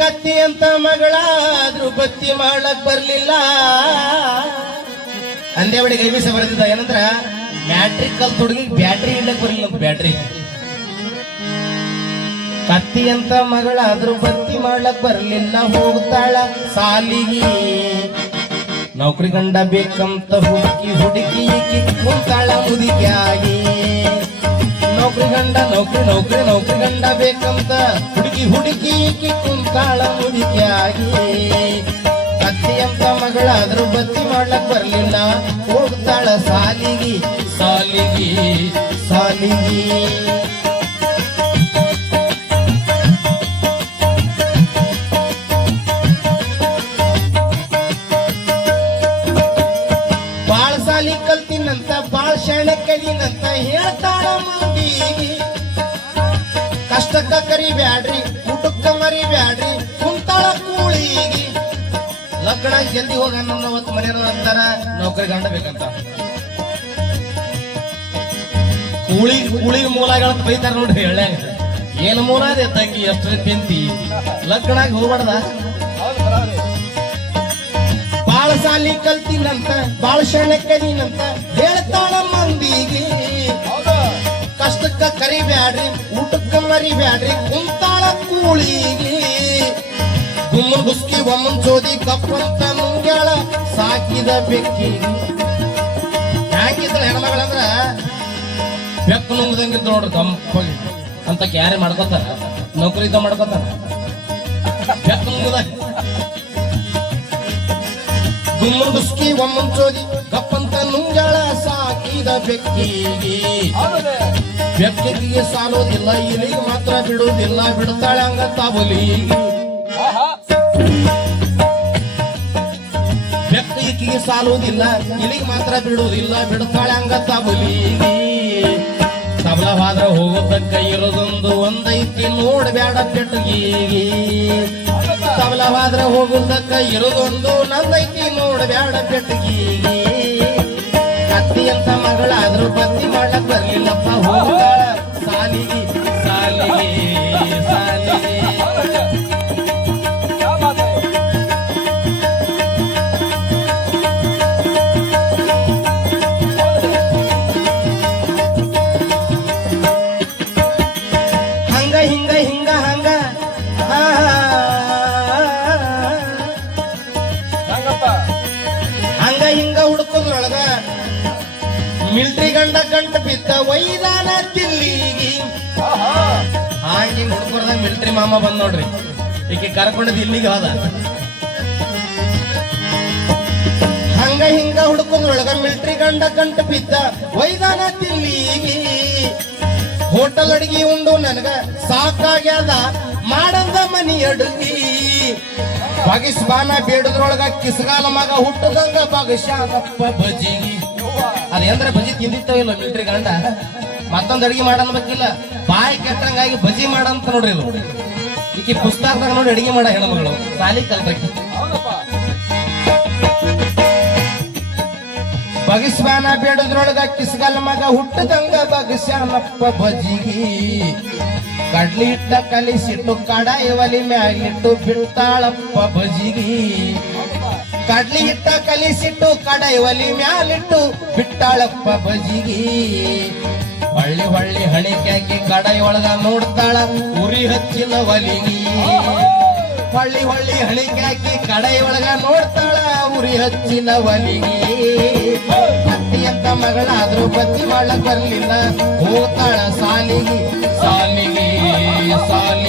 ಕತ್ತಿ ಅಂತ ಮಗಳಾದ್ರೂ ಬತ್ತಿ ಮಾಡಕ್ ಬರ್ಲಿಲ್ಲ. ಅಂದೇ ಬಡಿ ಗೈಬೀಸ ಬರೆದಿದ್ದ. ಏನಂದ್ರ, ಬ್ಯಾಟ್ರಿ ಕಲ್ ತೊಡಗಿ ಬ್ಯಾಟ್ರಿ ಇಲ್ಲಕ್ ಬರಲಿಲ್ಲ ಬ್ಯಾಟ್ರಿ. ಕತ್ತಿ ಅಂತ ಮಗಳಾದ್ರೂ ಬತ್ತಿ ಮಾಡ್ಲಕ್ ಬರ್ಲಿಲ್ಲ, ಹೋಗ್ತಾಳ ಸಾಲಿಗಿ. ನೌಕರಿ ಗಂಡ ಬೇಕಂತ ಹುಡುಕಿ ಹುಡುಕಿ ಕುಂತಾಳ ಮುದುಕಿಯಾಗಿ. ನೌಕರಿ ಗಂಡ, ನೌಕರಿ ನೌಕರಿ ನೌಕರಿ ಗಂಡ ಬೇಕಂತ. ಹುಡುಗಿ ಈಕಿ ಕುಂತಾಳ ಮುದುಕಿಯಾಗಿ ಅಂತ ಮಗಳಾದ್ರೂ ಬತ್ತಿ ಮಾಡ್ಲಕ್ ಬರ್ಲಿಲ್ಲ. ಹೋಗ್ತಾಳ ಸಾಲಿಗಿ ಸಾಲಿಗಿ ಸಾಲಿಗಿ. ಕಷ್ಟಕ್ಕ ಕರಿಬ್ಯಾಡ್ರಿ ಊಟಕ್ಕ ಮರಿಬ್ಯಾಡ್ರಿ ಕುಂತಾಳ ಕೂಳಿಗಿ. ಲಗ್ನ ಜಲ್ದಿ ಹೋಗ ನನ್ನ ಅವತ್ತು ಮನೆಯವರು ಅಂತಾರ, ನೌಕರಿ ಗಂಡ ಬೇಕಂತ. ಕೂಳಿ ಕೂಳಿ ಮೂಲಗಳ ಬೈತಾರ ನೋಡ್ರಿ ಹೇಳ್ಯಾಗ ಏನ್ ಮೂಲ ಅದೇ ತಂಗಿ ಎಷ್ಟು ತಿಂತಿ? ಲಗ್ನಾಗ ಹೋಗ್ಬಾರ್ದ? ಬಾಳ ಸಾಲಿ ಕಲ್ತಿನಂತ, ಬಾಳ ಶಾಣೆ ಕಲಿನಂತ ಹೇಳ್ತಾಳ ಮಂದಿಗೆ ಕಷ್ಟಕ್ಕ ಕರಿಬ್ಯಾಡ್ರಿ, ಊಟಕ್ಕ ಮರಿಬ್ಯಾಡ್ರಿ, ಕುಂತಾಳ ಕೂಳಿಗಿ. ಗುಮ್ಮ ಬುಸ್ಕಿ ಒಮ್ಮನ್ ಜೋದಿ ಕಪ್ಪಂತ ಮುಂಗ್ಯಾಳ, ಸಾಕಿದ ಬೆಕ್ಕಿ ಹ್ಯಾಂಗಿದ್ರ ಹೆಣ್ಮಗಳಂದ್ರ? ಬೆಕ್ಕು ನುಂಗದಂಗಿದ್ರು ನೋಡ್ರಿ ಕಂಪಾಗಿ ಅಂತ ಕ್ಯಾರಿ ಮಾಡ್ಕೋತಾರ, ನೌಕರಿ ಇದ್ದ ಮಾಡ್ಕೋತಾರ. ಬೆಕ್ಕು ನುಂಗದ ಗುಮ್ಮ ಬುಸ್ಕಿ ಒಮ್ಮನ್ ಜೋದಿ ಕಪ್ಪಂತ ನುಂಗ್ಯಾಳ ಸಾಕಿದ ಬೆಕ್ಕಿಗೆ. ಬೆಕ್ಕಿಗೆ ಸಾಲೋದಿಲ್ಲ ಇಲಿಗೆ ಮಾತ್ರ ಬಿಡುವುದಿಲ್ಲ ಬಿಡ್ತಾಳೆ ಹಂಗ ತಾಬಲಿಗೆ ಬೆಕ್ಕಿಗೆ ಸಾಲೋದಿಲ್ಲ, ಇಲಿಗೆ ಮಾತ್ರ ಬಿಡುವುದಿಲ್ಲ ಬಿಡ್ತಾಳೆ ಹಂಗ ತಾಬಲಿಗೆ ತಬಲವಾದ್ರ ಹೋಗೋದಕ್ಕ ಇರೋದೊಂದು ಒಂದೈತಿ ನೋಡಬೇಡ ಪೆಟ್ಟಿಗೆ. ತಬಲವಾದ್ರ ಹೋಗೋದಕ್ಕ ಇರೋದೊಂದು ನಂದೈತಿ ನೋಡಬೇಡ ಪೆಟ್ಟಿಗೆ. ಕತ್ತಿ ಅಂತ ಮಗಳಾದ್ರೂ ಪತ್ತಿ ಮಾಡಕ್ ಬರ್ಲಿಲ್ಲಪ್ಪ ಹೋಗಾಳ ಮಾಮ ಬಂದ್ ನೋಡ್ರಿ. ಈಕೆ ಕರ್ಕೊಂಡದ್ ಇಲ್ಲಿಗೆ ಹೋದ. ಹಂಗ ಹಿಂಗ ಒಳಗ ಮಿಲ್ಟ್ರಿ ಗಂಡ ಗಂಟ ಬಿದ್ದ ವೈದಾನ ತಿಲ್ಲಿಗೆ ಹೋಟೆಲ್ ಅಡಿಗೆ ಉಂಡು ನನಗ ಸಾಕಾಗ್ಯದ ಮಾಡಂದ ಮನಿ ಅಡುಗಿ. ಬಾನ ಬೇಡದ್ರೊಳಗ ಕಿಸಗಾಲ ಮಗ ಹುಟ್ಟದಂಗ ಬಗಶ್ಯಾನಪ್ಪ ಬಜಿಗಿ. ಅದೇಂದ್ರ ಬಜಿ ತಿಂದಿತ್ತವಿಲ್ಲ ಮಿಲ್ಟ್ರಿ ಗಂಡ? ಮತ್ತೊಂದ್ ಅಡಿಗೆ ಮಾಡನ್ಬೇಕಿಲ್ಲ. ಬಾಯಿ ಕೆಟ್ಟಂಗಾಗಿ ಬಜಿ ಮಾಡಂತ ನೋಡ್ರಿ ಇದು ಈಕಿ ಪುಸ್ತಕದಾಗ ನೋಡಿ ಅಡಿಗೆ ಮಾಡ ಹೆಣ್ಮಗಳು. ಸಾಲಿ ಕಲ್ತಕ್ಕೆ ಬಗಿಸ್ವಾನ ಬೇಡದ್ರೊಳಗ ಕಿಸ್ಗಲ್ ಮಗ ಹುಟ್ಟದಂಗ ಬಗಸ್ಯಾನಪ್ಪ ಬಜಿಗಿ ಕಡ್ಲಿ ಇಟ್ಟ ಕಲಿಸಿಟ್ಟು ಕಡಾಯಿ ಒಲಿ ಮ್ಯಾಲಿಟ್ಟು ಬಿಡ್ತಾಳಪ್ಪ ಬಜಿಗಿ ಕಡ್ಲಿ ಇಟ್ಟ ಕಲಿಸಿಟ್ಟು ಕಡಾಯಿ ಒಲಿ ಮ್ಯಾಲಿಟ್ಟು ಬಿಟ್ಟಾಳಪ್ಪ ಬಜಿಗಿ ಹೊಳ್ಳಿ ಹೊಳ್ಳಿ ಹಣಿಕ್ಯಾಕಿ ಕಡಾಯಿ ಒಳಗ ನೋಡ್ತಾಳ, ಉರಿ ಹಚ್ಚಿನ ಒಲಿನಿ ಹೊಳ್ಳಿ ಹೊಳ್ಳಿ ಹಳಿ ಕ್ಯಾಕಿ ಕಡೈ ಒಳಗ ನೋಡ್ತಾಳ, ಉರಿ ಹಚ್ಚಿನ ಒಲಿಗೆ ಅತ್ತಿ ಅಂತ ಮಗಳಾದ್ರೂ ಬತ್ತಿ ಮಾಡಕ್ ಬರ್ಲಿಲ್ಲ, ಹೋತಾಳ ಸಾಲಿಗೆ ಸಾಲಿಗೆ ಸಾಲಿಗೆ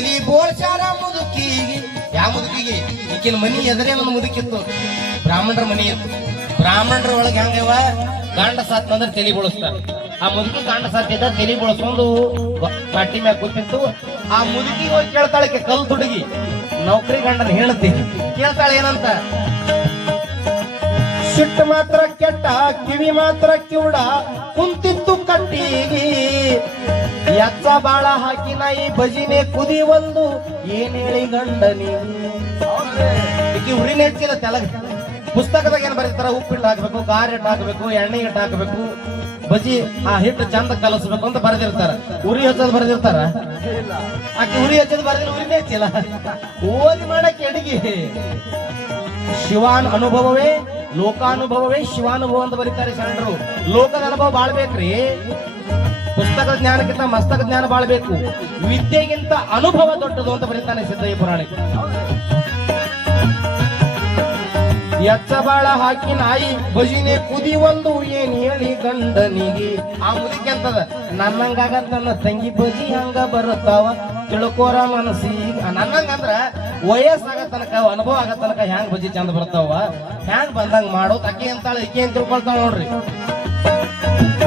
ತೆಲಿ ಬೋಳ್ಸಾರ ಮುದುಕಿಗೆ ಯಾವ ಮುದುಕಿಗೆ? ಈಕಿನ ಮನಿ ಎದುರೇ ಒಂದು ಮುದುಕಿತ್ತು. ಬ್ರಾಹ್ಮಣರ ಮನಿ ಇತ್ತು. ಬ್ರಾಹ್ಮಣರ ಒಳಗೆ ಹೆಂಗವ? ಗಂಡ ಸಾತ್ನಂದ್ರೆ ತೆಲಿ ಬೋಳಿಸ್ತಾರ. ಆ ಮುದುಕ ಗಂಡ ಸತ್ತಿದ್ದ ತೆಲಿ ಬೋಳಿಸ್ಕೊಂಡು ಪಟ್ಟಿ ಮ್ಯಾಗ ಕೂತಿತ್ತು. ಆ ಮುದುಕಿ ಹೋಗಿ ಕೇಳ್ತಾಳಕ್ಕೆ ಕಲ್ ತುಡುಗಿ. ನೌಕರಿ ಗಂಡನ ಹೇಳ್ತೀನಿ ಕೇಳ್ತಾಳೆ ಏನಂತ? ಸಿಟ್ಟು ಮಾತ್ರ ಕೆಟ್ಟ, ಕಿವಿ ಮಾತ್ರ ಕಿವುಡ, ಕುಂತಿತ್ತು ಕಟ್ಟಿಗಿ. ಎಚ್ಚ ಬಾಳ ಹಾಕಿ ನಾಯಿ ಭಜಿನೆ ಕುದಿ ಒಂದು, ಏನ್ ಹೇಳಿ ಗಂಡನಿ ಈಕಿ ಉರಿನ ಹೆಚ್ಚಿಲ್ಲ ತೆಲಗ. ಪುಸ್ತಕದಾಗ ಏನ್ ಬರೀತಾರ? ಉಪ್ಪಿಟ್ಟು ಹಾಕ್ಬೇಕು, ಖಾರ ಹಿಟ್ಟು ಹಾಕ್ಬೇಕು, ಎಣ್ಣೆ ಹಿಟ್ಟು ಹಾಕ್ಬೇಕು, ಬಜಿ ಆ ಹಿಟ್ಟು ಚಂದ ಕಲಸ್ಬೇಕು ಅಂತ ಬರೆದಿರ್ತಾರ. ಉರಿ ಹಚ್ಚೋದು ಬರೆದಿರ್ತಾರ? ಆಕೆ ಉರಿ ಹಚ್ಚೋದು ಬರೆದಿಲ್ಲ ಉರಿನೇ ಹೆಚ್ಚಿಲ್ಲ ಓದಿ ಮಾಡಕ್ಕೆ ಅಡಿಗೆ ಶಿವಾನ್ ಅನುಭವವೇ, ಲೋಕಾನುಭವವೇ, ಶಿವಾನುಭವ ಅಂತ ಬರೀತಾರೆ ಶರಣರು ಲೋಕದ ಅನುಭವ ಬಾಳ್ಬೇಕ್ರಿ. ಪುಸ್ತಕದ ಜ್ಞಾನಕ್ಕಿಂತ ಮಸ್ತಕ ಜ್ಞಾನ ಬಾಳ್ಬೇಕು. ವಿದ್ಯೆಗಿಂತ ಅನುಭವ ದೊಡ್ಡದು ಅಂತ ಬರೀತಾನೆ ಸಿದ್ದಯ್ಯ ಪುರಾಣಿಕ ಎಚ್ಚ ಬಾಳ ಹಾಕಿ ನಾಯಿ ಭಜಿನೆ ಕುದಿ ಒಂದು ಏನ್ ಹೇಳಿ ಗಂಡನಿಗೆ. ಆ ಮುದಿಕೆ ಅಂತದ ನನ್ನಂಗಾಗ ನನ್ನ ತಂಗಿ ಬಜಿ ಹಂಗ ಬರುತ್ತಾವ ತಿಳ್ಕೋರ ಮನಸ್ಸಿ ನನ್ನಂಗಂದ್ರ ವಯಸ್ಸಾಗ ತನಕ, ಅನುಭವ ಆಗ ತನಕ ಹ್ಯಾಂಗ್ ಬಜಿ ಚಂದ ಬರ್ತಾವ? ಹ್ಯಾಂಗ್ ಬಂದಂಗ ಮಾಡೋ ಅಕ್ಕಿ ಅಂತಾಳ ಈಕಿ ಅಂತ ತಿಳ್ಕೊಳ್ತಾಳ ನೋಡ್ರಿ.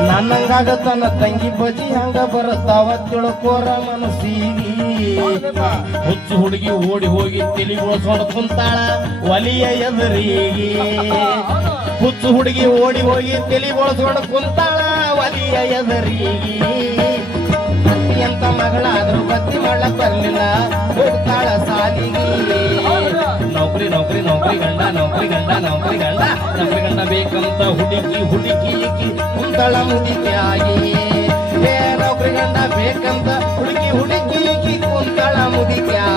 ನನ್ನಂಗಾಗತ್ತ ತನ್ನ ತಂಗಿ ಬಜಿ ಹಂಗ ಬರುತ್ತಾವ ತಿಳ್ಕೋರ ಮನಸ್ಸಿಗಿ. ಹುಚ್ಚು ಹುಡುಗಿ ಓಡಿ ಹೋಗಿ ಉಳಿಸ್ಕೊಂಡು ಕುಂತಾಳ ಒಲಿಯ ಎದುರಿಗೆ. ಹುಚ್ಚು ಹುಡುಗಿ ಓಡಿ ಹೋಗಿ ಉಳಿಸ್ಕೊಂಡು ಕುಂತಾಳ ಒಲಿಯ ಎದುರಿಗೆ. ಅಂತ ಮಗಳಾದ್ರೂ ಬತ್ತಿ ಮಾಡಕ್ ಬರ್ಲಿಲ್ಲ, ಹೋಗ್ತಾಳ ಸಾಲಿಗೆ. ನೌಕರಿ ನೌಕರಿ ನೌಕರಿ ಗಂಡ ನೌಕರಿ ಗಂಡ ನೌಕರಿ ಗಂಡ. ನೌಕರಿ ಗಂಡ ಬೇಕಂತ ಹುಡುಕಿ ಹುಡುಕಿ ಕುಂತಳ ಮುದಿಕೆ ಆಗಿ. ನೌಕರಿ ಗಂಡ ಬೇಕಂತ ಹುಡುಕಿ ಹುಡುಕಿ ಕುಂತಳ ಮುದಿಕೆ ಕ್ಯಾ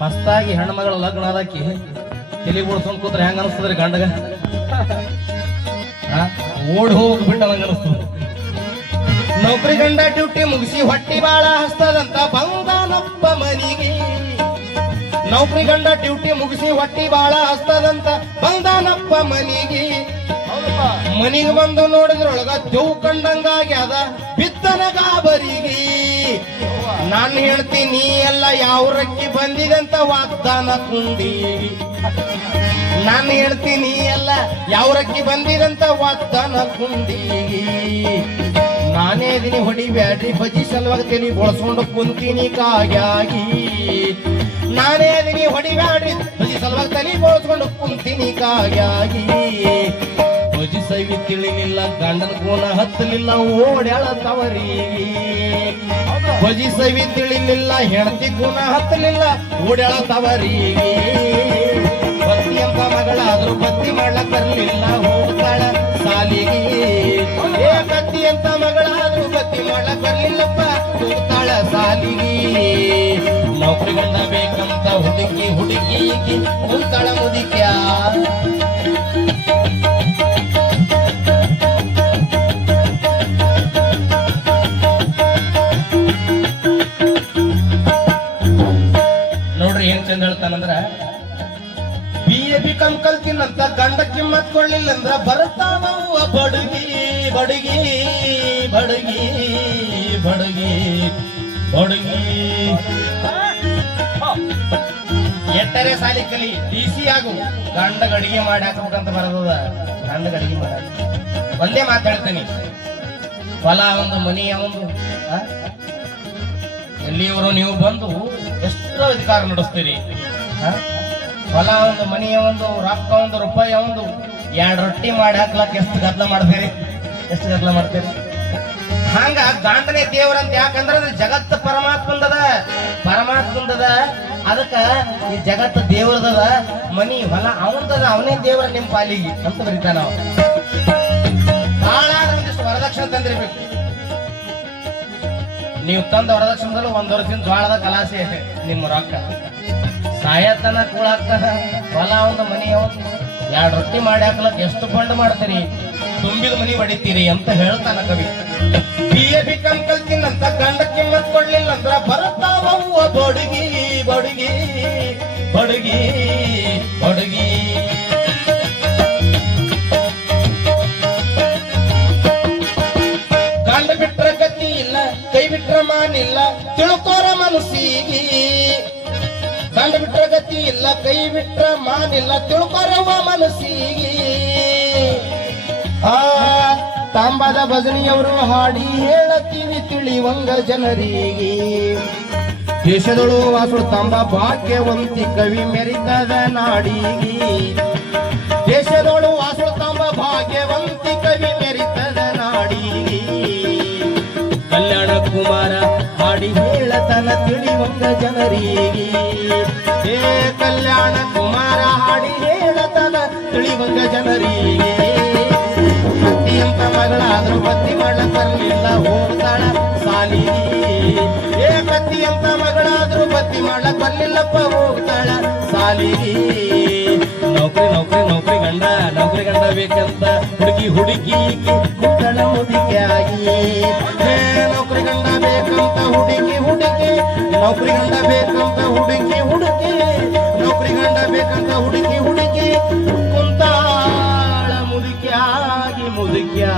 ಹೊಸ್ತಾಗಿ ಹೆಣ್ಮಗಳ ಲಗ್ನ ಅದಕ್ಕೆ ತಲೆ ಕೂತ್ರೆ ಹೆಂಗ ಅನಿಸ್ತದ್ರಿ ಗಂಡಗ? ಓಡ್ ಹೋಗ್ಬಿಟ್ಟು ಅನಿಸ್ತು ಅನಿಸ್ತದ ನೌಕರಿ ಗಂಡ ಡ್ಯೂಟಿ ಮುಗಿಸಿ ಹೊಟ್ಟಿ ಬಾಳ ಹಸ್ತದಂತ ಬಂದಾನಪ್ಪ ಮನಿಗೆ. ನೌಕರಿ ಗಂಡ ಡ್ಯೂಟಿ ಮುಗಿಸಿ ಹೊಟ್ಟಿ ಬಾಳ ಹಸ್ತದಂತ ಬಂದಾನಪ್ಪ ಮನಿಗೆ. ಮನಿಗೆ ಬಂದು ನೋಡಿದ್ರೊಳಗ ದೇವ್ ಅದ ಬಿತ್ತನ ಗಾಬರಿಗಿ. ನಾನು ಹೇಳ್ತೀನಿ ಎಲ್ಲ ಯಾವ ರಕ್ಕಿ ಬಂದಿದೆ ಅಂತ ವಾಗ್ದಾನ ಕುಂಡಿ. ನಾನು ಹೇಳ್ತೀನಿ ಎಲ್ಲ ಯಾವ ರಕ್ಕಿ ಬಂದಿದಂತ ವಾಗ್ದಾನ ಕುಂಡಿ. ನಾನೇ ದಿನಿ ಹೊಡಿಬ್ಯಾಡ್ರಿ ಬಜ್ಜಿ ಸಲುವಾಗಿ ತನಿ ಬಳಸ್ಕೊಂಡು ಕುಂತೀನಿ ಕಾಗ್ಯಾಗಿ ನಾನೇ ದಿನಿ ಹೊಡಿಬ್ಯಾಡ್ರಿ ಬಜ್ಜಿ ಸಲುವಾಗಿ ತನಿ ಬಳಸ್ಕೊಂಡು ಕುಂತೀನಿ ಕಾಗ್ಯಾಗಿ ಬಜ್ಜಿ ಸೈವಿ ತಿಳಿಲಿಲ್ಲ ಗಂಡನ ಕೋನ ಹತ್ತಲಿಲ್ಲ, ಓಡ್ಯಾಳ ತವರಿ. ಬಜಿ ಸವಿ ತಿಳಿಲಿಲ್ಲ, ಹೆಂಡತಿ ಗುಣ ಹತ್ತಲಿಲ್ಲ, ಓಡ್ಯಾಳ ತವರಿ. ಬತ್ತಿ ಅಂತ ಮಗಳಾದ್ರೂ ಬತ್ತಿ ಮಾಡ್ಲಕ್ ಬರಲಿಲ್ಲ, ಹೋಗ್ತಾಳ ಸಾಲಿಗೆ. ಕತ್ತಿ ಅಂತ ಮಗಳಾದ್ರೂ ಬತ್ತಿ ಮಾಡ್ಲಕ್ ಬರ್ಲಿಲ್ಲಪ್ಪ, ಹೋಗ್ತಾಳ ಸಾಲಿಗೆ. ನೌಕರಿ ಗಂಡ ಬೇಕಂತ ಹುಡುಕಿ ಹುಡುಕಿ ಹೋಗ್ತಾಳ ಮುದಿಕ್ಯಾ. ಹೇಳ್ತಾನಂದ್ರ ಬಿ ಎ ಬಿ ಕಮ್ ಕಲ್ತಿನಂತ ಗಂಡ ಕಿಮ್ಮತ್ ಕೊಳ್ಳಿಲ್ಲ ಅಂದ್ರ ಬರ್ತಾವ ಬಡಗಿ ಬಡಗಿ ಬಡಗಿ ಬಡಗಿ. ಬಡಗಿ ಎಟ್ಟರೆ ಸಾಲಿ ಕಲಿ ಡಿ ಸಿ ಆಗು. ಗಂಡ ಅಡಿಗೆ ಮಾಡಿ ಹಾಕ್ಬೇಕಂತ ಬರೋದ ಗಂಡ ಅಡಿಗೆ ಮಾಡ ಒಂದೇ ಮಾತಾಡ್ತೇನೆ ಹೊಲ ಒಂದು, ಮನಿ ಒಂದು? ಎಲ್ಲಿಯವರು ನೀವು ಬಂದು ಎಷ್ಟು ಅಧಿಕಾರ ನಡೆಸ್ತೀರಿ? ಹೊಲ ಒಂದು ಮನೆಯ ಒಂದು, ರೊಕ್ಕ ಒಂದು, ರೂಪಾಯಿ ಒಂದು, ಎರಡು ರೊಟ್ಟಿ ಮಾಡಿ ಹಾಕ್ಲಕ್ ಎಷ್ಟು ಗದ್ಲ ಮಾಡ್ತೀರಿ? ಎಷ್ಟು ಗದ್ಲ ಮಾಡ್ತೀರಿ? ಹಂಗ ಗಾಂಧನೆ ದೇವ್ರಂತ ಯಾಕಂದ್ರೆ ಅದು ಜಗತ್ತ ಪರಮಾತ್ಮಂದದ ಪರಮಾತ್ಮಂದದ, ಅದಕ್ಕ ಈ ಜಗತ್ತು ದೇವ್ರದದ, ಮನಿ ಹೊಲ ಅವನದ ಅವನೇ ದೇವರ ನಿಮ್ ಪಾಲಿಗೆ ಅಂತ ಬರೀತಾನ ನಾವು. ಭಾಳ ಒಂದಿಷ್ಟು ವರದಕ್ಷಿಣೆ ತಂದಿರ್ಬೇಕು. ನೀವು ತಂದ ವರದಕ್ಷಿಣದಲ್ಲೂ ಒಂದು ವರ್ಷದಿಂದ ಜ್ವಾಳದ ಕಲಾಸೆ ನಿಮ್ಮ ರೊಕ್ಕ. ಸಾಯತನ ಕೂಳಾಗ್ತಾನ ಹೊಲ ಒಂದು, ಮನಿ ಒಂದು. ಎರಡು ರೊಟ್ಟಿ ಮಾಡಿ ಹಾಕ್ಲಕ್ ಎಷ್ಟು ಫಂಡ್ ಮಾಡ್ತೀರಿ? ತುಂಬಿದ ಮನಿ ಹೊಡಿತೀರಿ ಅಂತ ಹೇಳ್ತಾನ ಕವಿ. ಬಿ ಎ ಬಿ ಕಮ್ ಕಲ್ತಿನಂತ ಗಂಡ ಕಿಮ್ಮತ್ ಕೊಡ್ಲಿಲ್ಲ ಅಂದ್ರ ಬರುತ್ತಾ ಬಡುಗಿ ಬಡುಗಿ ಬಡುಗಿ. ಮಾನಿಲ್ಲ ತಿಳ್ಕೊರವ ಮನಸ್ಸಿಗೆ. ಆ, ತಾಂಬದ ಭಜನಿಯವರು ಹಾಡಿ ಹೇಳತ್ತೀವಿ ತಿಳಿವಂಗ ಜನರಿಗೆ. ದೇಶದೊಳು ವಾಸುಳು ತಾಂಬ ಭಾಗ್ಯವಂತಿ ಕವಿ ಮೆರಿತದ ನಾಡಿಗೆ. ದೇಶದೊಳು ವಾಸುಳು ತಾಂಬ ಭಾಗ್ಯವಂತಿ ಹಾಡಿ ಹೇಳತನ ತಿಳಿವಂಗ ಜನರಿಗೆ. ಏ ಕಲ್ಯಾಣ ಕುಮಾರ, ಹಾಡಿ ಹೇಳತನ ತಿಳಿವಂಗ ಜನರಿಗೆ. ಅಂತ ಮಗಳಾದ್ರೂ ಪತಿ ಮಾಡ ಬರಲಿಲ್ಲ ಹೋಗ್ತಾಳ ಸಾಲಿ. ಏ ಕತ್ತಿಯಂತ ಮಗಳಾದರೂ ಪತಿ ಮಾಡ್ಲಕ್ ಬರ್ಲಿಲ್ಲಪ್ಪ ಹೋಗ್ತಾಳ ಸಾಲಿ. ನೌಕರಿ ನೌಕರಿ ನೌಕರಿ ಗಂಡ ನೌಕರಿ ಗಂಡ ಬೇಕಂತ ಹುಡುಗಿ ಹುಡುಗಿ ಮುದಿಕೆ ಆಗಿ ನೌಕರಿ ಅಂತ ಹುಡುಕಿ ಹುಡುಕಿ ನೌಕರಿ ಗಂಡ ಬೇಕಂತ ಹುಡುಕಿ ಹುಡುಕಿ ನೌಕರಿ ಗಂಡ ಬೇಕಂತ ಹುಡುಕಿ ಹುಡುಕಿ, ಕುಂತಾಳ ಮುದುಕಿಯಾಗಿ ಮುದುಕ್ಯಾ.